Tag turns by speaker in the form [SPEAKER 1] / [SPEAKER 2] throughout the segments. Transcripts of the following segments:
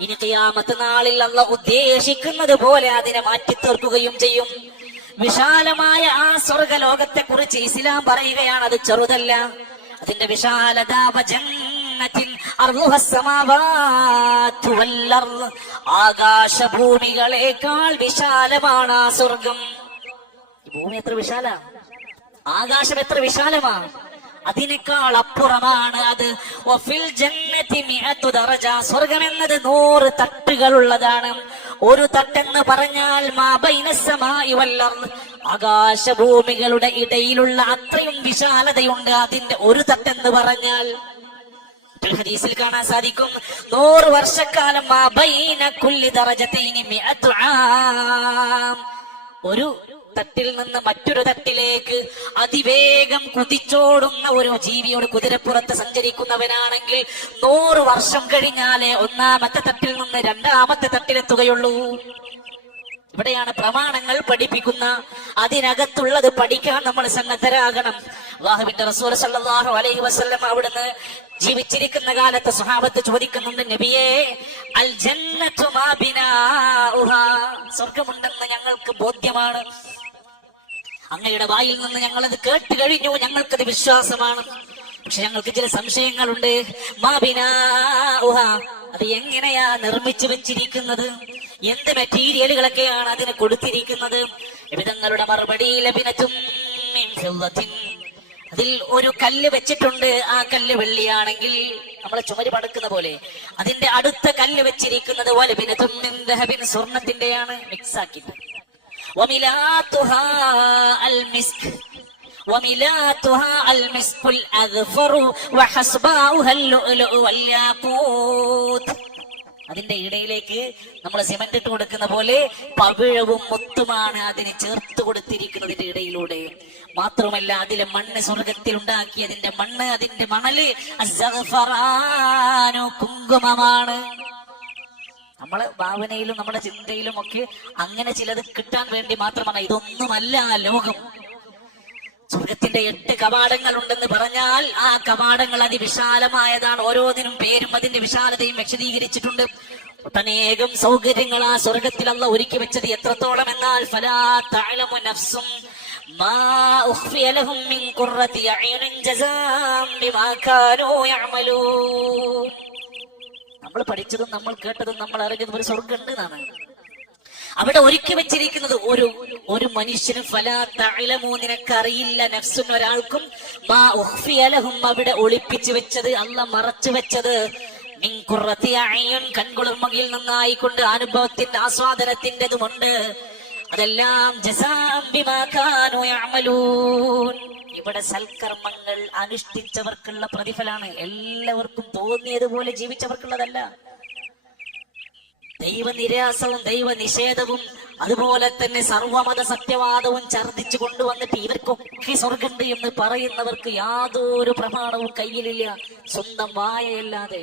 [SPEAKER 1] ഇനി കിയാമത്ത് നാളിൽ അല്ല ഉദ്ദേശിക്കുന്നത് പോലെ അതിനെ മാറ്റിത്തീർക്കുകയും ചെയ്യും. വിശാലമായ ആ സ്വർഗലോകത്തെ കുറിച്ച് ഇസ്ലാം പറയുകയാണ് അത് ചെറുതല്ല. അതിന്റെ വിശാലത. ആകാശഭൂമികളെക്കാൾ വിശാലമാണ് ആ സ്വർഗം. ഭൂമി എത്ര വിശാല? ആകാശം എത്ര വിശാലമാ? അതിനേക്കാൾ അപ്പുറമാണ് അത്. സ്വർഗം എന്നത് നൂറ് തട്ടുകളുള്ളതാണ്. ഒരു തട്ടെന്ന് പറഞ്ഞാൽ. ആകാശഭൂമികളുടെ ഇടയിലുള്ള അത്രയും വിശാലതയുണ്ട്. അതിന്റെ ഒരു തട്ടെന്ന് പറഞ്ഞാൽ ഹദീസിൽ കാണാൻ സാധിക്കും. നൂറ് വർഷക്കാലം. ഒരു തട്ടിൽ നിന്ന് മറ്റൊരു തട്ടിലേക്ക് അതിവേഗം കുതിച്ചോടുന്ന ഒരു ജീവിയോട് കുതിരപ്പുറത്ത് സഞ്ചരിക്കുന്നവനാണെങ്കിൽ നൂറ് വർഷം കഴിഞ്ഞാലേ ഒന്നാമത്തെ തട്ടിൽ നിന്ന് രണ്ടാമത്തെ തട്ടിലെത്തുകയുള്ളൂ. ഇവിടെയാണ് പ്രമാണങ്ങൾ പഠിപ്പിക്കുന്ന അതിനകത്തുള്ളത് പഠിക്കാൻ നമ്മൾ സന്നദ്ധരാകണം. റസൂൽ സല്ലല്ലാഹു അലൈഹി വസല്ലം അവിടുന്ന് ജീവിച്ചിരിക്കുന്ന കാലത്ത് സ്വഹാബത്ത് ചോദിക്കുന്നുണ്ട് നബിയെ അൽ ജന്നത്തു സ്വർഗമുണ്ടെന്ന് ഞങ്ങൾക്ക് ബോധ്യമാണ്. അങ്ങയുടെ വായിൽ നിന്ന് ഞങ്ങളത് കേട്ട് കഴിഞ്ഞു. ഞങ്ങൾക്കത് വിശ്വാസമാണ്. പക്ഷെ ഞങ്ങൾക്ക് ചില സംശയങ്ങളുണ്ട്. മാബിനാ അത് എങ്ങനെയാ നിർമ്മിച്ചു വെച്ചിരിക്കുന്നത്? എന്ത് മെറ്റീരിയലുകളൊക്കെയാണ് അതിന് കൊടുത്തിരിക്കുന്നത്? വിവിധങ്ങളുടെ മറുപടി. അതിൽ ഒരു കല്ല് വെച്ചിട്ടുണ്ട്. ആ കല്ല് വെള്ളിയാണെങ്കിൽ നമ്മളെ ചുമര് പടക്കുന്ന പോലെ. അതിന്റെ അടുത്ത കല്ല് വെച്ചിരിക്കുന്നത് വലബിനത്തും തുമ്മിൻ ദഹബിൻ സ്വർണത്തിന്റെയാണ്. മിക്സ് ആക്കിയിട്ട് وملاتها المسك وملاتها المسك الأذفر وحسباؤها اللؤلؤ والياقوت അതിന്റെ ഇടയിലേക്ക് നമ്മൾ സിമന്റ് ഇട്ട് കൊടുക്കുന്ന പോലെ പവിഴവും മുത്തുമാണ് അതിന് ചേർത്ത് കൊടുത്തിരിക്കുന്നതിന്റെ ഇടയിലൂടെ മാത്രമല്ല അതിലെ മണ്ണ് സ്വർഗത്തിൽ ഉണ്ടാക്കിയതിന്റെ മണ്ണ് അതിന്റെ മണല് അസ്സഗ്ഫറാനു കുങ്കുമമാണ് നമ്മളെ ഭാവനയിലും നമ്മുടെ ചിന്തയിലും ഒക്കെ അങ്ങനെ ചിലത് കിട്ടാൻ വേണ്ടി മാത്രമാണ്. ഇതൊന്നുമല്ല ലോകം. സ്വർഗത്തിന്റെ എട്ട് കവാടങ്ങൾ ഉണ്ടെന്ന് പറഞ്ഞാൽ ആ കവാടങ്ങൾ അതിവിശാലമായതാണ്. ഓരോന്നിനും പേരും അതിന്റെ വിശാലതയും വിശദീകരിച്ചിട്ടുണ്ട്. ഒട്ടനേകം സൗകര്യങ്ങൾ ആ സ്വർഗത്തിൽ അല്ല ഒരുക്കി വെച്ചത് എത്രത്തോളം എന്നാൽ ഫലാ തഅലമു നഫ്സും ഖുർറത്തി അയ്യുനിൻ ജസാം ബിമാ കാനൂ യഅമലൂൻ. നമ്മൾ പഠിച്ചതും നമ്മൾ കേട്ടതും നമ്മൾ അറിഞ്ഞതും ഒരു സ്വർഗമുണ്ട് എന്നാണ്. അവിടെ ഒരുക്കി വെച്ചിരിക്കുന്നത് ഒരു ഒരു മനുഷ്യനും ഫലാ തഅലമു നിനക്കറിയില്ല നഫ്സുൻ ഒരാൾക്കും. മാ ഉഹ്ഫിയലഹും അവിടെ ഒളിപ്പിച്ചു വെച്ചത് അല്ല മറച്ചു വെച്ചത്. നന്നായി കൊണ്ട് അനുഭവത്തിന്റെ ആസ്വാദനത്തിന്റെതുമുണ്ട്. അതെല്ലാം ജസാം ബിമാ കാനൂ യഅമലൂൻ. ഇവിടെ സൽക്കർമ്മങ്ങൾ അനുഷ്ഠിച്ചവർക്കുള്ള പ്രതിഫലാണ്. എല്ലാവർക്കും തോന്നിയതുപോലെ ജീവിച്ചവർക്കുള്ളതല്ല. ദൈവനിരാസവും ദൈവനിഷേധവും അതുപോലെ തന്നെ സർവമത സത്യവാദവും ഛർദിച്ചു കൊണ്ടുവന്നിട്ട് ഇവർക്കൊക്കെ സ്വർഗമുണ്ട് എന്ന് പറയുന്നവർക്ക് യാതൊരു പ്രമാണവും കയ്യിലില്ല. സ്വന്തം വായയല്ലാതെ.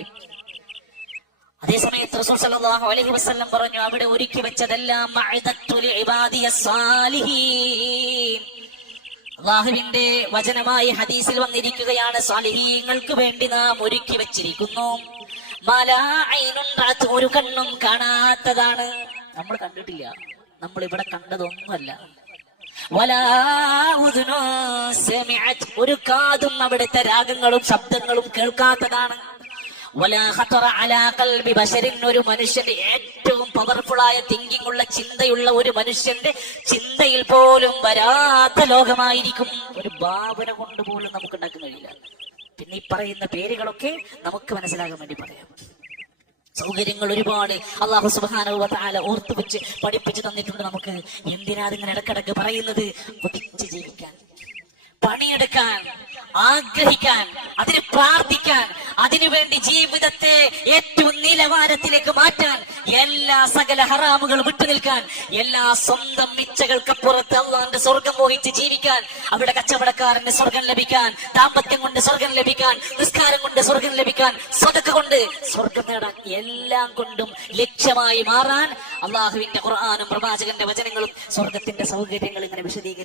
[SPEAKER 1] അതേസമയത്ത് റസൂൽ സല്ലല്ലാഹു അലൈഹി വസല്ലം പറഞ്ഞു അവിടെ ഒരുക്കി വെച്ചതെല്ലാം മഅദത്തുൽ ഇബാദിയ സാലിഹീൻ അള്ളാഹുവിന്റെ വചനമായി ഹദീസിൽ വന്നിരിക്കുകയാണ്. സാലിഹീങ്ങൾക്ക് വേണ്ടി നാം ഒരുക്കി വെച്ചിരിക്കുന്നു. ഒരു കണ്ണും കാണാത്തതാണ്. നമ്മൾ കണ്ടിട്ടില്ല. നമ്മൾ ഇവിടെ കണ്ടതൊന്നുമല്ല ഒരു കാതും അവിടുത്തെ രാഗങ്ങളും ശബ്ദങ്ങളും കേൾക്കാത്തതാണ്. ഒരു മനുഷ്യന്റെ ഏറ്റവും പവർഫുള്ളായ തിങ്കിങ് ഉള്ള ചിന്തയുള്ള ഒരു മനുഷ്യന്റെ ചിന്തയിൽ പോലും വരാത്ത ലോകമായിരിക്കും. ഒരു ഭാവന കൊണ്ട് പോലും നമുക്ക് ഉണ്ടാക്കാൻ കഴിയില്ല. പിന്നെ ഈ പറയുന്ന പേരുകളൊക്കെ നമുക്ക് മനസ്സിലാകാൻ വേണ്ടി പറയാം. സൗകര്യങ്ങൾ ഒരുപാട് അള്ളാഹു സുബാന ഓർത്തു വെച്ച് പഠിപ്പിച്ച് തന്നിട്ടുണ്ട് നമുക്ക്. എന്തിനാ അതിങ്ങനെ ഇടക്കിടക്ക് പറയുന്നത്? കൊതിച്ച് ജീവിക്കാൻ പണിയെടുക്കാൻ ആഗ്രഹിക്കാൻ അതിന് പ്രാർത്ഥിക്കാൻ അതിനുവേണ്ടി ജീവിതത്തെ ഏറ്റവും നിലവാരത്തിലേക്ക് മാറ്റാൻ എല്ലാ സകല ഹറാമുകളും വിട്ടുനിൽക്കാൻ എല്ലാ സ്വന്തം മിച്ചകൾക്കപ്പുറത്ത് അള്ളാന്റെ സ്വർഗം മോഹിച്ച് ജീവിക്കാൻ അവിടെ കച്ചവടക്കാരന് സ്വർഗം ലഭിക്കാൻ ദാമ്പത്യം കൊണ്ട് സ്വർഗം ലഭിക്കാൻ നിസ്കാരം കൊണ്ട് സ്വർഗം ലഭിക്കാൻ സ്വതക്ക കൊണ്ട് സ്വർഗം നേടാൻ എല്ലാം കൊണ്ടും ലക്ഷ്യമായി മാറാൻ അള്ളാഹുവിന്റെ ഖുർആാനും പ്രവാചകന്റെ വചനങ്ങളും സ്വർഗത്തിന്റെ സൗകര്യങ്ങൾ ഇങ്ങനെ വിശദീകരിച്ച്